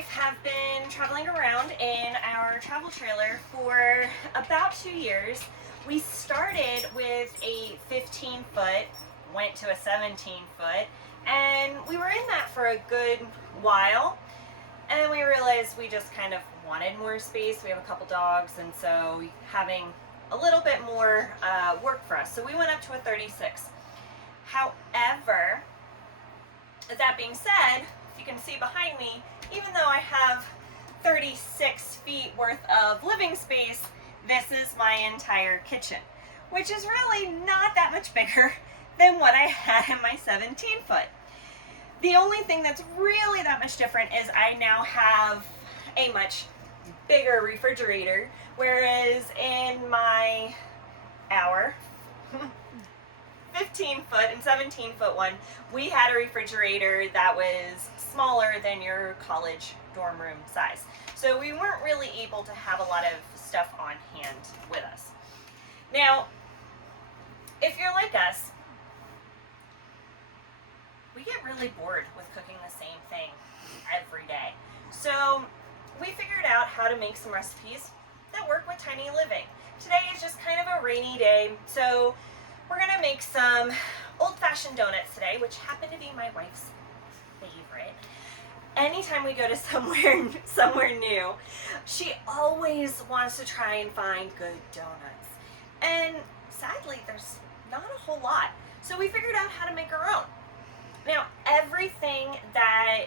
wife have been traveling around in our travel trailer for about 2 years. We started with a 15-foot, went to a 17-foot, and we were in that for a good while. And we realized we just kind of wanted more space. We have a couple dogs, and so having a little bit more work for us. So we went up to a 36. However, that being said, if you can see behind me, even though I have 36 feet worth of living space, this is my entire kitchen, which is really not that much bigger than what I had in my 17-foot. The only thing that's really that much different is I now have a much bigger refrigerator, whereas in our 15-foot and 17-foot one, we had a refrigerator that was smaller than your college dorm room size. So we weren't really able to have a lot of stuff on hand with us. Now, if you're like us, we get really bored with cooking the same thing every day. So we figured out how to make some recipes that work with tiny living. Today is just kind of a rainy day, so we're gonna make some old-fashioned donuts today, which happen to be my wife's favorite. Anytime we go to somewhere new, she always wants to try and find good donuts. And sadly, there's not a whole lot. So we figured out how to make our own. Now, everything that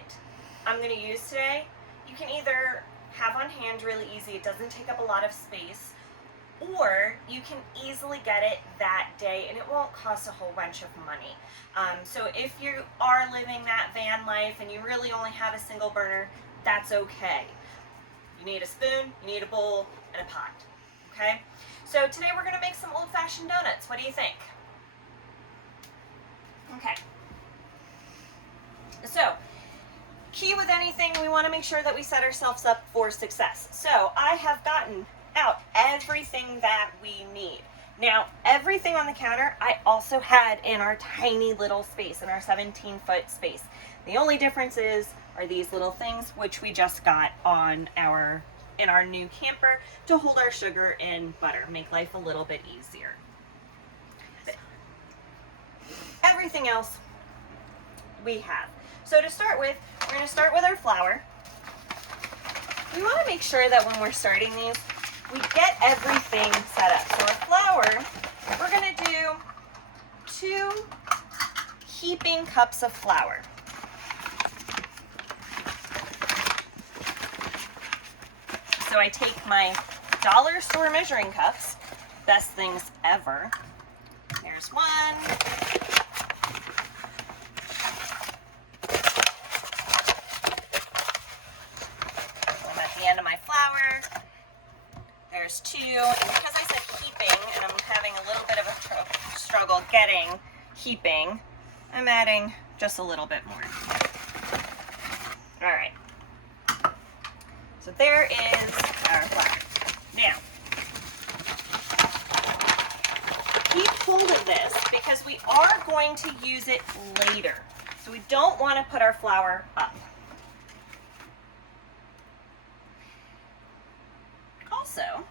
I'm gonna use today, you can either have on hand really easy, it doesn't take up a lot of space, or you can easily get it that day and it won't cost a whole bunch of money. So if you are living that van life and you really only have a single burner, that's okay. You need a spoon, you need a bowl, and a pot, okay? So today we're gonna make some old-fashioned donuts. What do you think? Okay. So, key with anything, we wanna make sure that we set ourselves up for success. So I have gotten out everything that we need. Now, everything on the counter I also had in our tiny little space, in our 17-foot space. The only difference are these little things, which we just got in our new camper to hold our sugar and butter, make life a little bit easier. But everything else we have. So to start with, we're going to start with our flour. We want to make sure that when we're starting these, we get everything set up. So our flour, we're going to do 2 heaping cups of flour. So I take my dollar store measuring cups, best things ever. There's one. I'm at the end of my flour. There's 2, and because I said heaping, and I'm having a little bit of a struggle getting heaping, I'm adding just a little bit more. All right. So there is our flour. Now, keep hold of this because we are going to use it later. So we don't want to put our flour up. Also,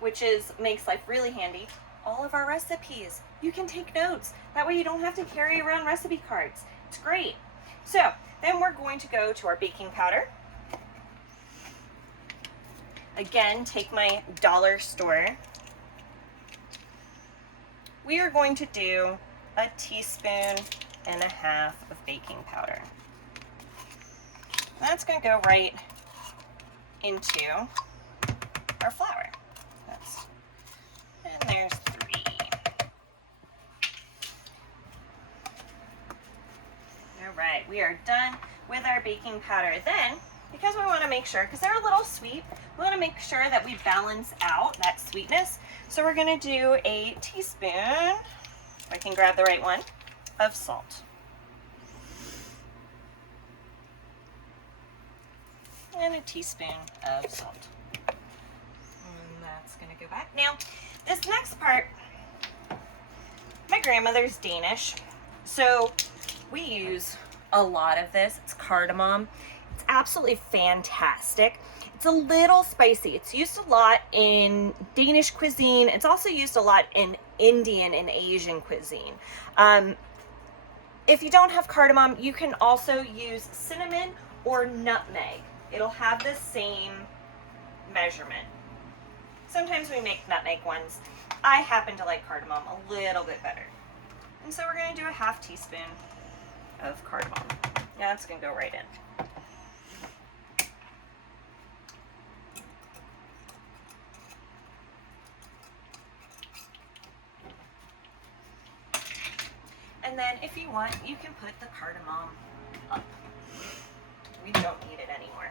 which makes life really handy, all of our recipes, you can take notes. That way you don't have to carry around recipe cards. It's great. So then we're going to go to our baking powder. Again, take my dollar store. We are going to do 1.5 teaspoons of baking powder. That's going to go right into our flour. And there's 3. All right, we are done with our baking powder. Then, because we want to make sure, because they're a little sweet, we want to make sure that we balance out that sweetness. So we're going to do 1 teaspoon, if I can grab the right one, of salt. And 1 teaspoon of salt. And that's going to go back. Now, this next part, my grandmother's Danish, so we use a lot of this. It's cardamom. It's absolutely fantastic. It's a little spicy. It's used a lot in Danish cuisine. It's also used a lot in Indian and Asian cuisine. If you don't have cardamom, you can also use cinnamon or nutmeg. It'll have the same measurement. Sometimes we make nutmeg ones. I happen to like cardamom a little bit better. And so we're going to do a ½ teaspoon of cardamom. Now that's going to go right in. And then if you want, you can put the cardamom up. We don't need it anymore.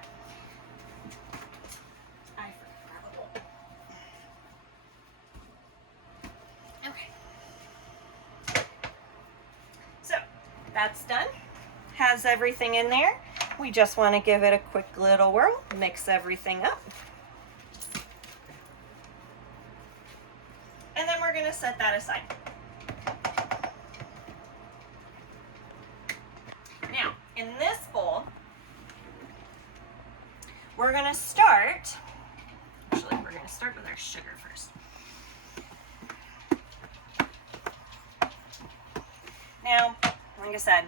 I forgot to grab a bowl. Okay. So that's done. Has everything in there. We just want to give it a quick little whirl, mix everything up. And then we're going to set that aside. Now, in this bowl, we're going to start, actually, we're going to start with our sugar first. Now, like I said,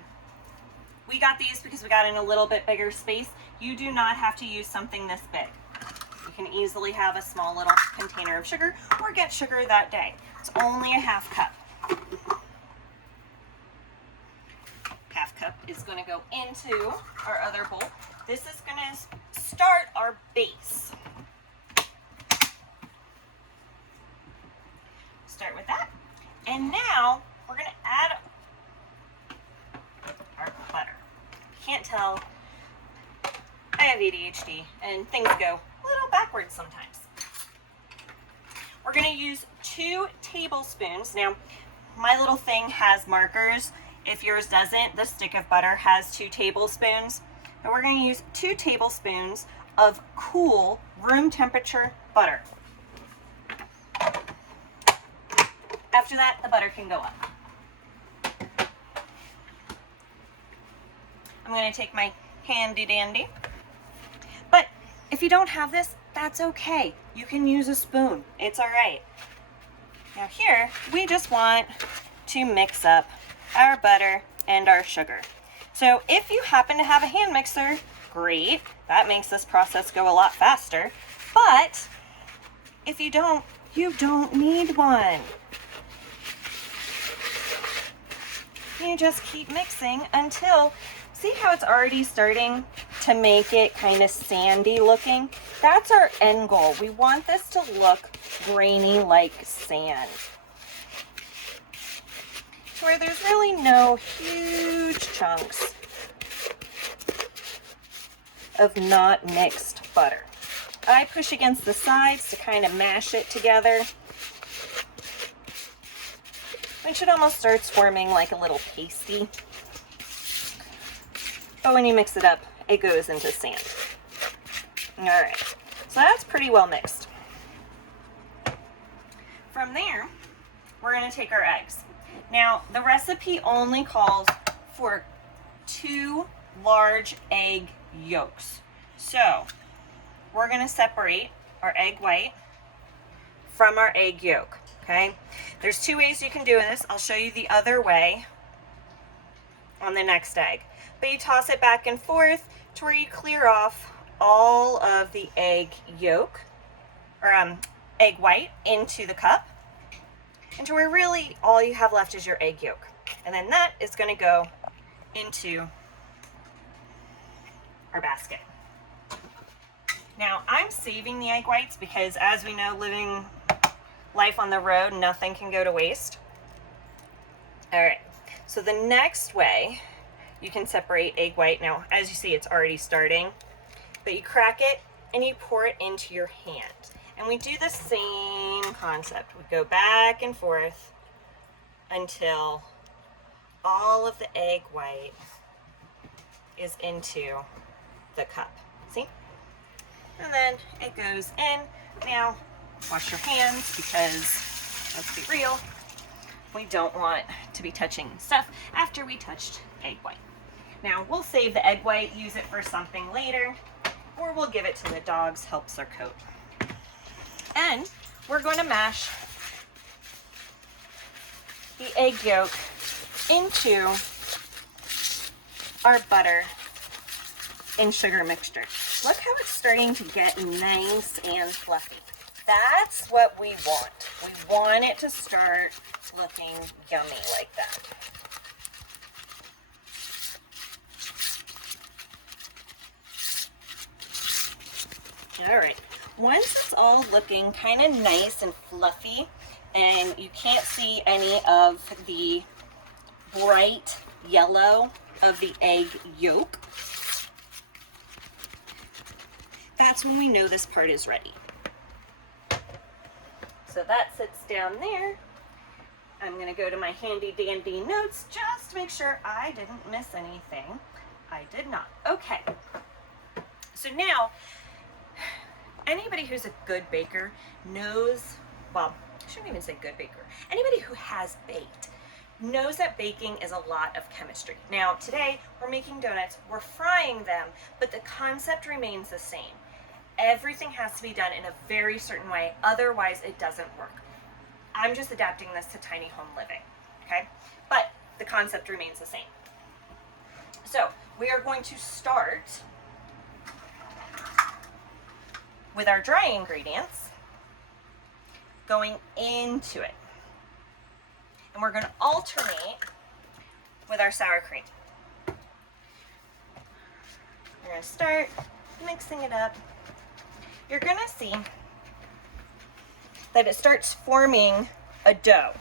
we got these because we got in a little bit bigger space. You do not have to use something this big. You can easily have a small little container of sugar or get sugar that day. It's only a ½ cup. ½ cup is going to go into our other bowl. This is going to start our base. Start with that. And now we're going to add our butter. Can't tell. I have ADHD and things go a little backwards sometimes. We're going to use 2 tablespoons. Now, my little thing has markers. If yours doesn't, the stick of butter has 2 tablespoons. And we're going to use 2 tablespoons of cool room temperature butter. After that, the butter can go up. I'm going to take my handy dandy. But if you don't have this, that's okay. You can use a spoon. It's all right. Now here, we just want to mix up our butter and our sugar. So if you happen to have a hand mixer, great. That makes this process go a lot faster. But if you don't need one. You just keep mixing until, see how it's already starting to make it kind of sandy looking? That's our end goal. We want this to look grainy like sand, where there's really no huge chunks of not mixed butter. I push against the sides to kind of mash it together. Which it almost starts forming like a little pasty. But when you mix it up, it goes into sand. All right, so that's pretty well mixed. From there, we're going to take our eggs. Now, the recipe only calls for 2 large egg yolks. So, we're going to separate our egg white from our egg yolk, okay? There's 2 ways you can do this. I'll show you the other way on the next egg. But you toss it back and forth to where you clear off all of the egg yolk, or egg white, into the cup, and to where really all you have left is your egg yolk. And then that is going to go into our basket. Now, I'm saving the egg whites because, as we know, living life on the road, nothing can go to waste. All right, so the next way you can separate egg white, now as you see it's already starting, but you crack it and you pour it into your hand. And we do the same concept. We go back and forth until all of the egg white is into the cup. See? And then it goes in. Now, wash your hands because, let's be real, we don't want to be touching stuff after we touched egg white. Now, we'll save the egg white, use it for something later, or we'll give it to the dogs, helps their coat. And we're going to mash the egg yolk into our butter and sugar mixture. Look how it's starting to get nice and fluffy. That's what we want. We want it to start looking yummy like that. All right, once it's all looking kind of nice and fluffy and you can't see any of the bright yellow of the egg yolk, that's when we know this part is ready. So that sits down there. I'm gonna go to my handy dandy notes just to make sure I didn't miss anything. I did not. Okay, so now, anybody who's a good baker knows, well, I shouldn't even say good baker, anybody who has baked knows that baking is a lot of chemistry. Now, today we're making donuts, we're frying them, but the concept remains the same. Everything has to be done in a very certain way, otherwise it doesn't work. I'm just adapting this to tiny home living, okay? But the concept remains the same. So we are going to start with our dry ingredients going into it. And we're going to alternate with our sour cream. We're going to start mixing it up. You're going to see that it starts forming a dough.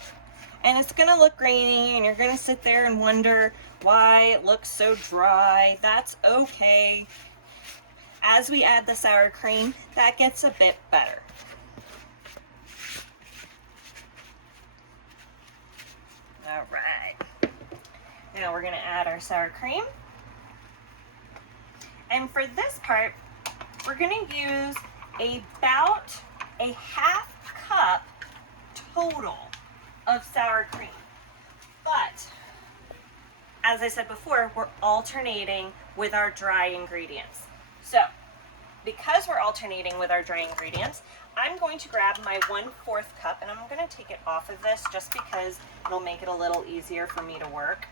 And it's going to look grainy, and you're going to sit there and wonder why it looks so dry. That's okay. As we add the sour cream, that gets a bit better. All right. Now we're going to add our sour cream. And for this part, we're going to use about a half cup total of sour cream. But as I said before, we're alternating with our dry ingredients. So because we're alternating with our dry ingredients, I'm going to grab my 1/4 cup, and I'm going to take it off of this just because it'll make it a little easier for me to work.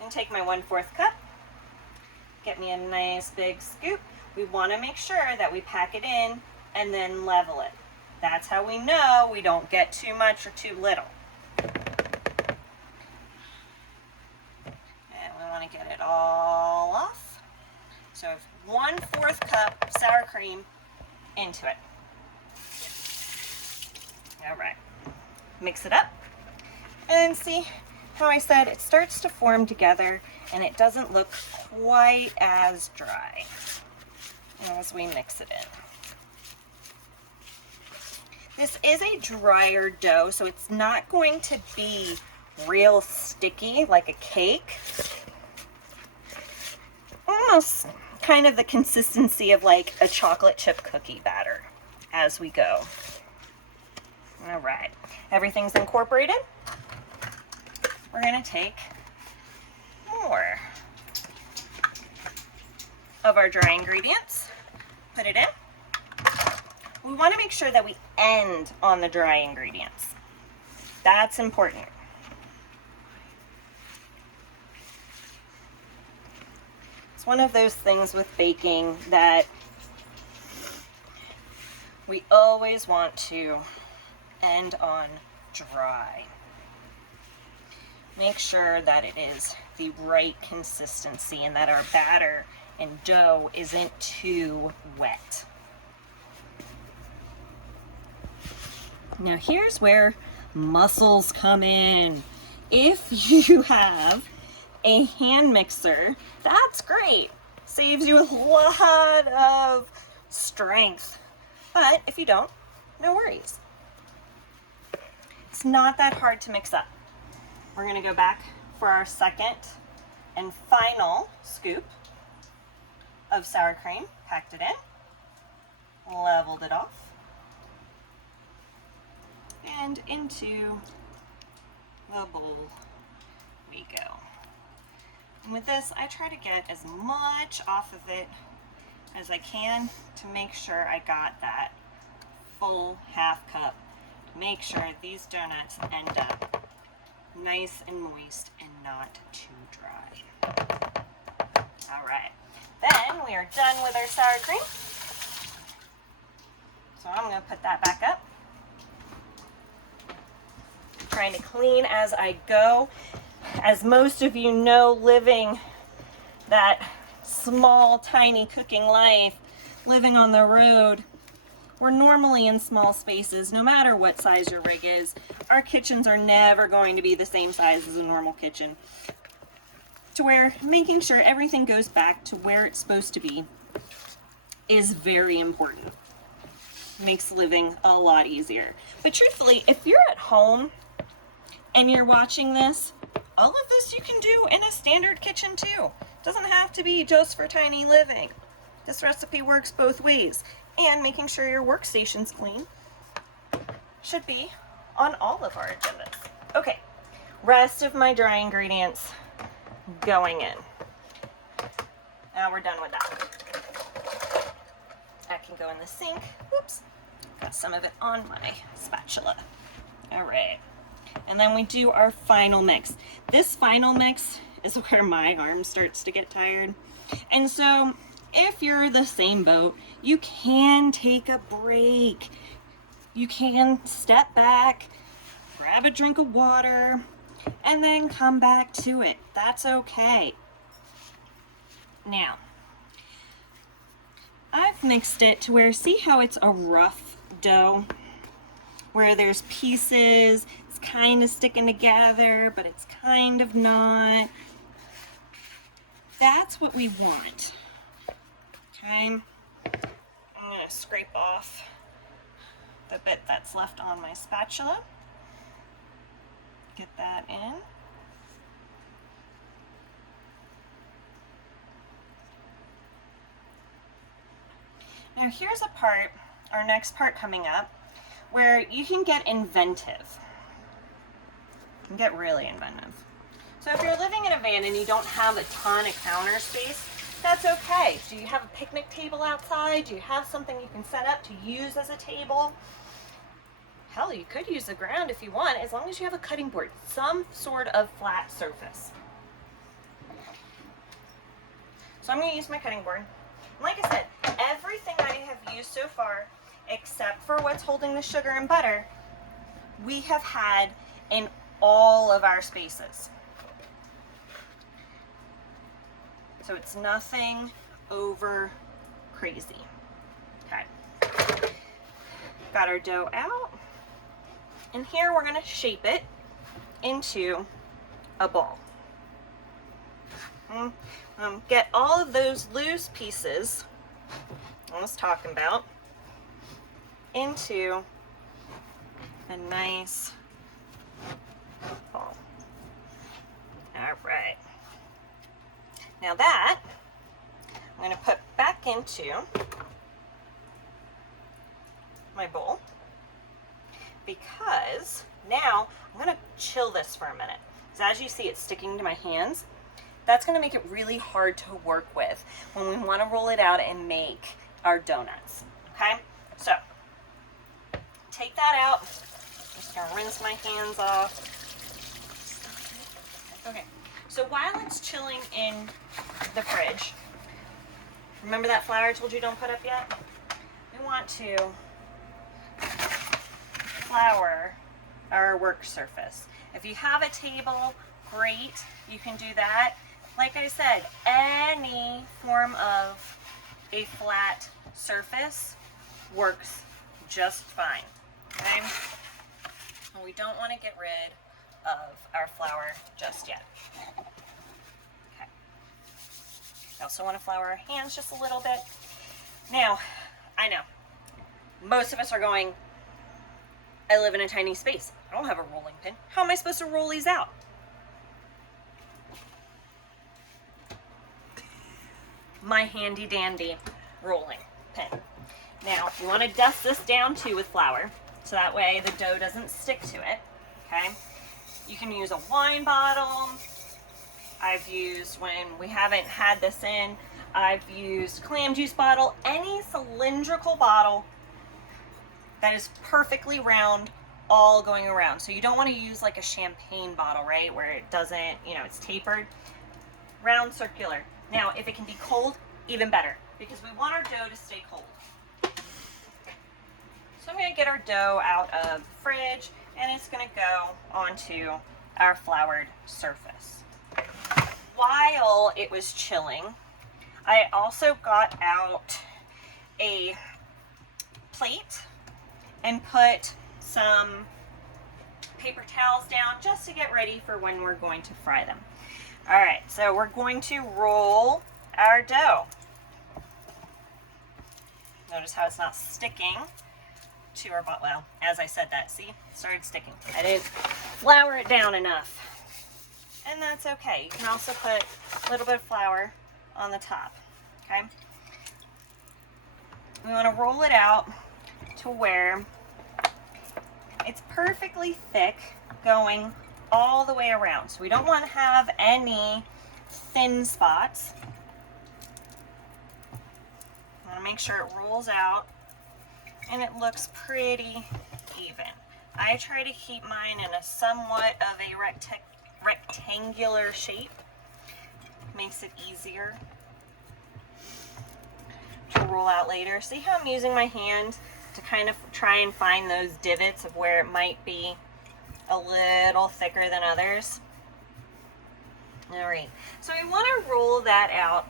And take my 1/4 cup, get me a nice big scoop. We want to make sure that we pack it in and then level it. That's how we know we don't get too much or too little. And we want to get it all off. So 1/4 cup sour cream into it. All right, mix it up. And see how I said it starts to form together and it doesn't look quite as dry as we mix it in. This is a drier dough, so it's not going to be real sticky like a cake. Almost kind of the consistency of like a chocolate chip cookie batter as we go. All right, everything's incorporated. We're going to take more of our dry ingredients, put it in. We want to make sure that we end on the dry ingredients. That's important. It's one of those things with baking that we always want to end on dry. Make sure that it is the right consistency and that our batter and dough isn't too wet. Now here's where muscles come in. If you have a hand mixer, that's great. Saves you a lot of strength. But if you don't, no worries. It's not that hard to mix up. We're going to go back for our second and final scoop of sour cream. Packed it in, leveled it off, and into the bowl. we go. And with this, I try to get as much off of it as I can to make sure I got that full half cup. Make sure these donuts end up nice and moist and not too dry. All right, then we are done with our sour cream. So I'm gonna put that back up. Trying to clean as I go. As most of you know, living that small, tiny cooking life, living on the road, we're normally in small spaces, no matter what size your rig is. Our kitchens are never going to be the same size as a normal kitchen. To where making sure everything goes back to where it's supposed to be is very important. Makes living a lot easier. But truthfully, if you're at home and you're watching this, all of this you can do in a standard kitchen too. Doesn't have to be just for tiny living. This recipe works both ways. And making sure your workstation's clean should be on all of our agendas. Okay, rest of my dry ingredients going in. Now we're done with that. That can go in the sink. Whoops, got some of it on my spatula. All right. And then we do our final mix. This final mix is where my arm starts to get tired. And so if you're the same boat, you can take a break. You can step back, grab a drink of water, and then come back to it. That's okay. Now, I've mixed it to where, see how it's a rough dough? Where there's pieces, kind of sticking together, but it's kind of not. That's what we want. Okay, I'm gonna scrape off the bit that's left on my spatula. Get that in. Now here's a part, our next part coming up, where you can get inventive. You can get really inventive. So if you're living in a van and you don't have a ton of counter space, that's okay. Do you have a picnic table outside? Do you have something you can set up to use as a table? Hell, you could use the ground if you want, as long as you have a cutting board, some sort of flat surface. So I'm going to use my cutting board. And like I said, everything I have used so far, except for what's holding the sugar and butter, we have had in all of our spaces. So it's nothing over crazy. Okay. Got our dough out. And here we're going to shape it into a ball. Get all of those loose pieces I was talking about into a nice ball. All right. Now that I'm going to put back into my bowl, because now I'm going to chill this for a minute. Because as you see, it's sticking to my hands. That's going to make it really hard to work with when we want to roll it out and make our donuts. Okay, so take that out. I'm just going to rinse my hands off. Okay, so while it's chilling in the fridge, remember that flour I told you don't put up yet? We want to flour our work surface. If you have a table, great, you can do that. Like I said, any form of a flat surface works just fine, okay? And we don't want to get rid of our flour just yet. Okay. I also want to flour our hands just a little bit. Now, I know, most of us are going, I live in a tiny space. I don't have a rolling pin. How am I supposed to roll these out? My handy dandy rolling pin. Now, you want to dust this down too with flour, so that way the dough doesn't stick to it, okay? You can use a wine bottle, I've used, when we haven't had this in, I've used clam juice bottle, any cylindrical bottle that is perfectly round, all going around. So you don't want to use like a champagne bottle, right, where it doesn't, you know, it's tapered. Round, circular. Now, if it can be cold, even better, because we want our dough to stay cold. So I'm going to get our dough out of the fridge, and it's going to go onto our floured surface. While it was chilling, I also got out a plate and put some paper towels down just to get ready for when we're going to fry them. All right, so we're going to roll our dough. Notice how it's not sticking to our bottle. Well, as I said that, see, it started sticking. I didn't flour it down enough. And that's okay. You can also put a little bit of flour on the top, okay? We want to roll it out to where it's perfectly thick going all the way around. So we don't want to have any thin spots. I want to make sure it rolls out and it looks pretty even. I try to keep mine in a somewhat of a rectangular shape. Makes it easier to roll out later. See how I'm using my hand to kind of try and find those divots of where it might be a little thicker than others. All right, so we want to roll that out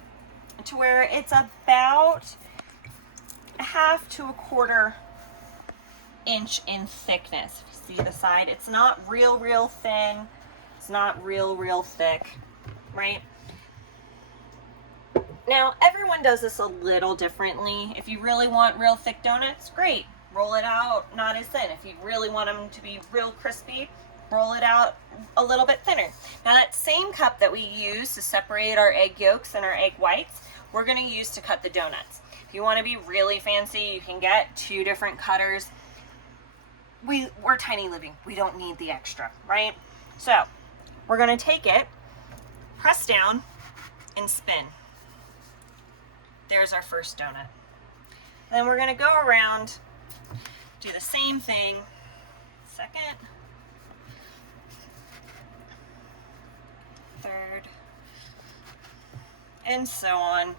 to where it's about a half to a quarter inch in thickness. If you see the side, it's not real thin, it's not real thick, right? Now, everyone does this a little differently. If you really want real thick donuts, great. Roll it out not as thin. If you really want them to be real crispy, roll it out a little bit thinner. Now, that same cup that we use to separate our egg yolks and our egg whites, we're going to use to cut the donuts. If you want to be really fancy, you can get 2 different cutters. We're tiny living. We don't need the extra, right? So, we're going to take it, press down, and spin. There's our first donut. Then we're going to go around, do the same thing, second, third, and so on.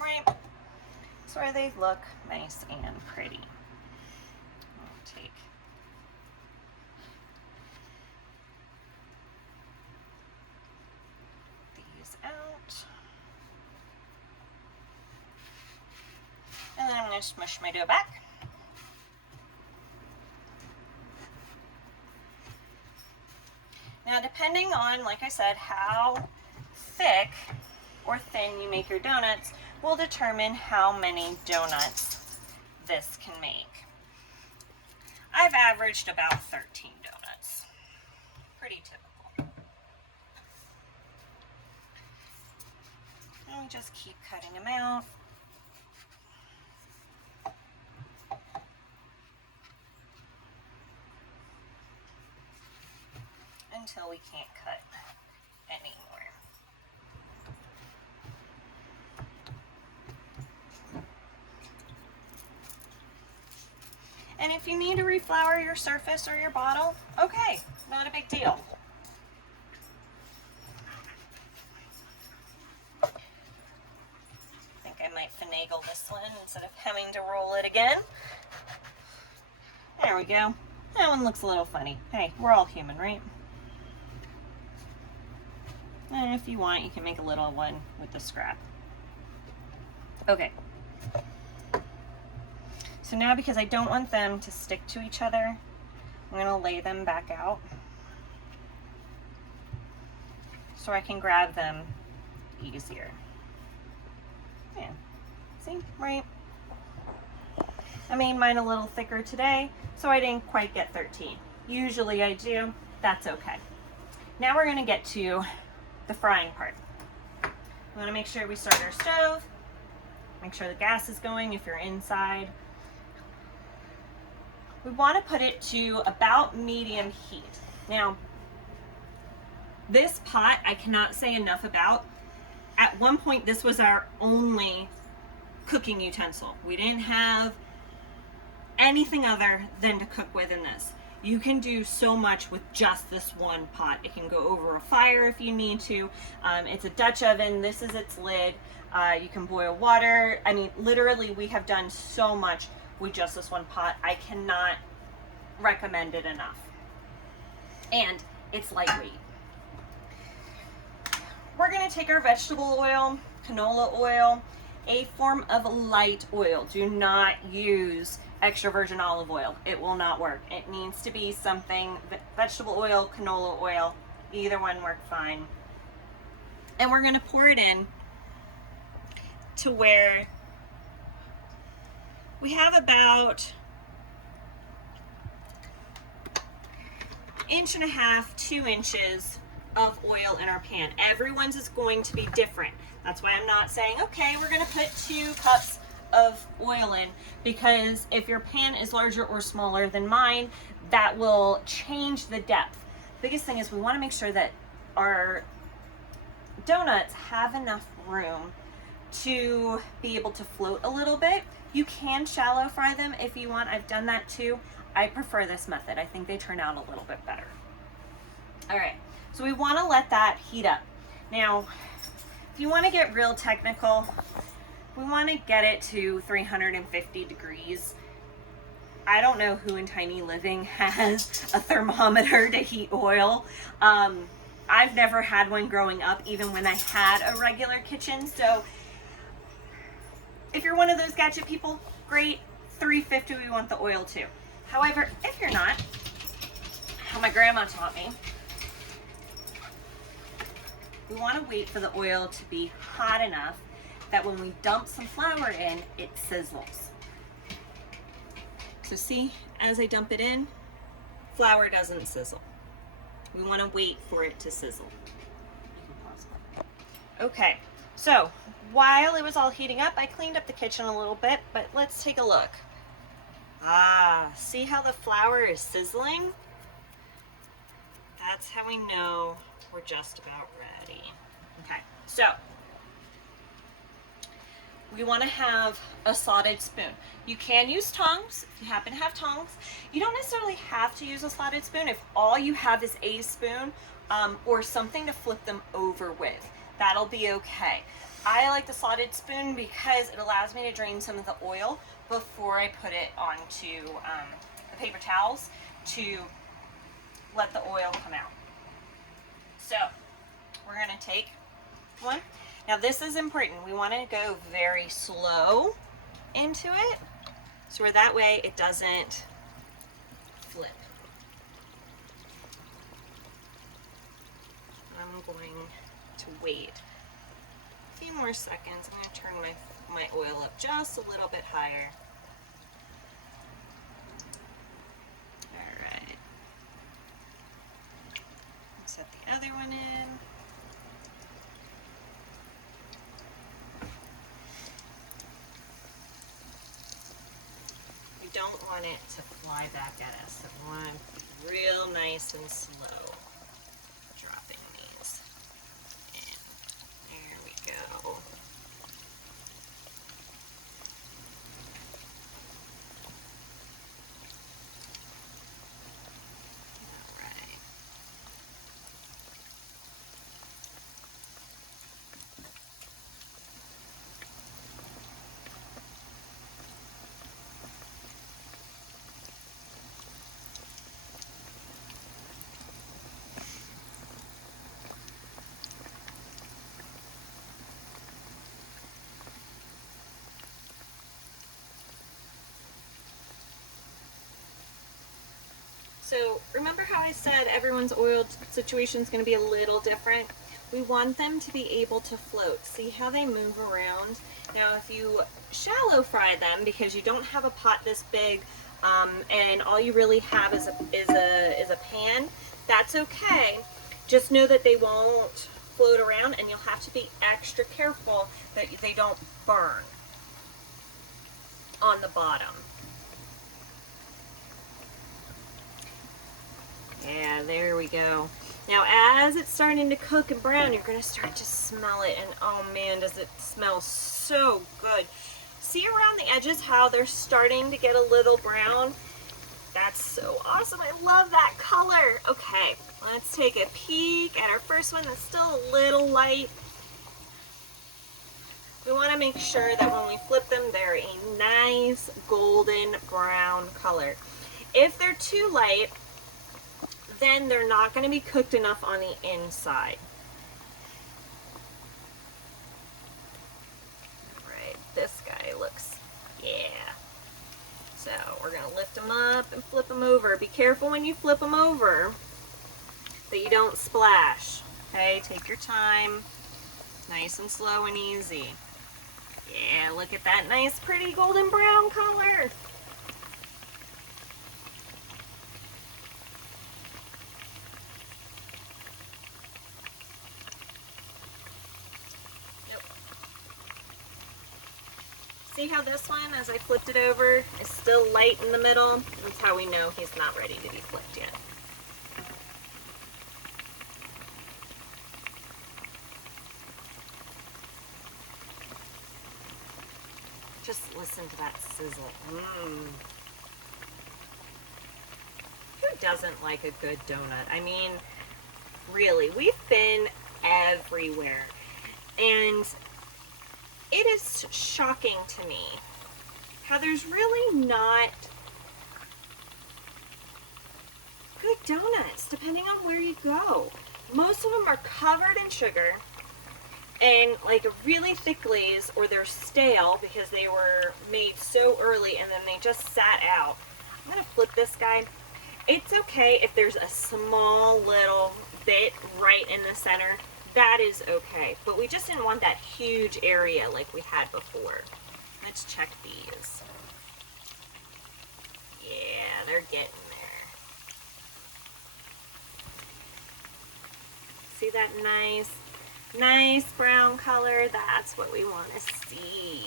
Right, so they look nice and pretty. I'll take these out. And then I'm going to smush my dough back. Now, depending on, like I said, how thick or thin you make your donuts will determine how many donuts this can make. I've averaged about 13 donuts. Pretty typical. And we just keep cutting them out. Until we can't cut anymore. And if you need to reflour your surface or your bottle, okay, not a big deal. I think I might finagle this one instead of having to roll it again. There we go. That one looks a little funny. Hey, we're all human, right? And if you want, you can make a little one with the scrap. Okay. So now, because I don't want them to stick to each other, I'm going to lay them back out so I can grab them easier. Yeah. See? Right? I made mine a little thicker today, so I didn't quite get 13. Usually I do. That's okay. Now we're going to get to the frying part. We want to make sure we start our stove. Make sure the gas is going if you're inside. we want to put it to about medium heat. Now, this pot I cannot say enough about. At one point, this was our only cooking utensil. We didn't have anything other than to cook with in this. You can do so much with just this one pot. It can go over a fire if you need to. It's a Dutch oven. This is its lid. You can boil water. I mean, literally, we have done so much with just this one pot. I cannot recommend it enough. And it's lightweight. We're going to take our vegetable oil, canola oil, a form of light oil. Do not use extra virgin olive oil. It will not work. It needs to be something, vegetable oil, canola oil, either one work fine. And we're going to pour it in to where we have about 1.5 inches, 2 inches of oil in our pan. Everyone's is going to be different. That's why I'm not saying, okay, we're going to put 2 cups of oil in, because if your pan is larger or smaller than mine, that will change the depth. Biggest thing is we want to make sure that our donuts have enough room to be able to float a little bit. You can shallow fry them if you want. I've done that too. I prefer this method. I think they turn out a little bit better. All right, so we want to let that heat up. Now, if you want to get real technical, we want to get it to 350 degrees. I don't know who in Tiny Living has a thermometer to heat oil. I've never had one growing up, even when I had a regular kitchen. So if you're one of those gadget people, great, 350 we want the oil to. However, if you're not, how my grandma taught me, we want to wait for the oil to be hot enough that when we dump some flour in, it sizzles. So see, as I dump it in, flour doesn't sizzle. We want to wait for it to sizzle. Okay, so while it was all heating up, I cleaned up the kitchen a little bit, but let's take a look. See how the flour is sizzling? That's how we know we're just about ready. Okay, so we want to have a slotted spoon. You can use tongs if you happen to have tongs. You don't necessarily have to use a slotted spoon if all you have is a spoon or something to flip them over with. That'll be okay. I like the slotted spoon because it allows me to drain some of the oil before I put it onto the paper towels to let the oil come out. So we're going to take one. Now this is important. We want to go very slow into it, so where that way it doesn't flip. I'm going to wait a few more seconds. I'm going to turn my oil up just a little bit higher. All right. Set the other one in. Don't want it to fly back at us. I want to be real nice and slow dropping these in. There we go. All right. So remember how I said everyone's oil situation is going to be a little different? We want them to be able to float. See how they move around? Now if you shallow fry them because you don't have a pot this big and all you really have is a pan, that's okay. Just know that they won't float around and you'll have to be extra careful that they don't burn on the bottom. Yeah, there we go. Now as it's starting to cook and brown, you're gonna start to smell it, and oh man, does it smell so good. See around the edges how they're starting to get a little brown? That's so awesome. I love that color. Okay, let's take a peek at our first one that's still a little light. We want to make sure that when we flip them, they're a nice golden brown color. If they're too light, then they're not going to be cooked enough on the inside. All right, this guy looks, yeah. So we're going to lift them up and flip them over. Be careful when you flip them over that you don't splash. Okay, take your time. Nice and slow and easy. Yeah, look at that nice pretty golden brown color. See how this one, as I flipped it over, is still light in the middle? That's how we know he's not ready to be flipped yet. Just listen to that sizzle. Who doesn't like a good donut? I mean, really, we've been everywhere. And it is shocking to me how there's really not good donuts, depending on where you go. Most of them are covered in sugar and like a really thick glaze, or they're stale because they were made so early and then they just sat out. I'm gonna flip this guy. It's okay if there's a small little bit right in the center. That is okay, but we just didn't want that huge area like we had before. Let's check these. Yeah, they're getting there. See that nice brown color? That's what we want to see.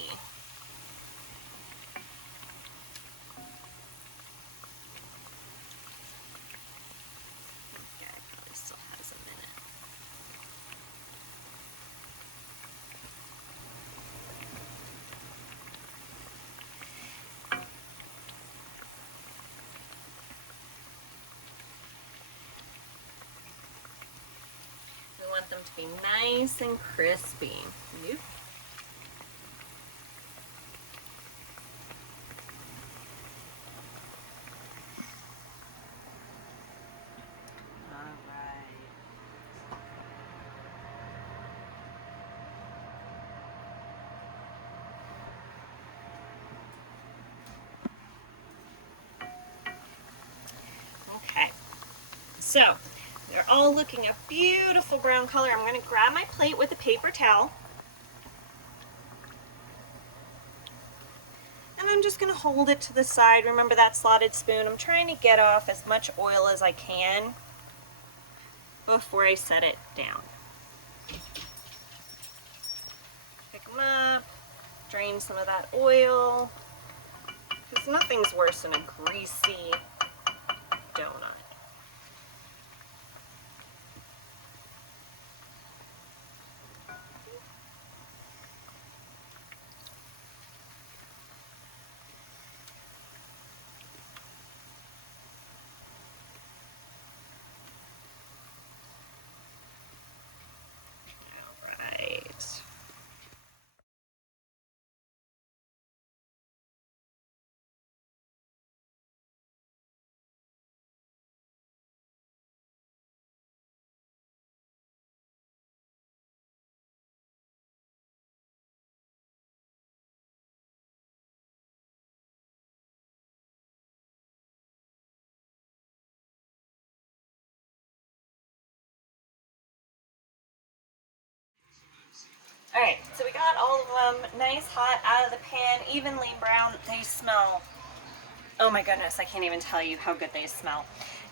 Okay, probably still has a minute. We want them to be nice and crispy. Yep. All right. Okay. So, they're all looking a beautiful brown color. I'm going to grab my plate with a paper towel. And I'm just going to hold it to the side. Remember that slotted spoon? I'm trying to get off as much oil as I can before I set it down. Pick them up, drain some of that oil, because nothing's worse than a greasy donut. Alright, so we got all of them nice hot out of the pan, evenly brown. They smell, oh my goodness, I can't even tell you how good they smell.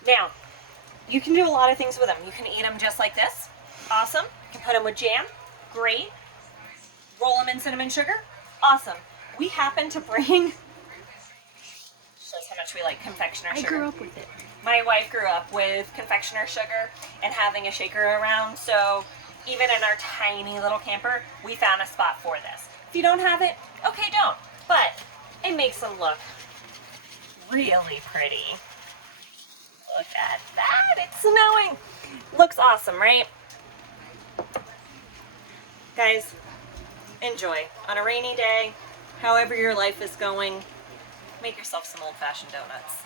Now, you can do a lot of things with them. You can eat them just like this. Awesome. You can put them with jam. Great. Roll them in cinnamon sugar. Awesome. We happen to bring, shows how much we like confectioner I sugar. grew up with it. My wife grew up with confectioner sugar and having a shaker around, so even in our tiny little camper, we found a spot for this. If you don't have it, okay, don't. But it makes them look really pretty. Look at that, it's snowing. Looks awesome, right? Guys, enjoy. On a rainy day, however your life is going, make yourself some old-fashioned donuts.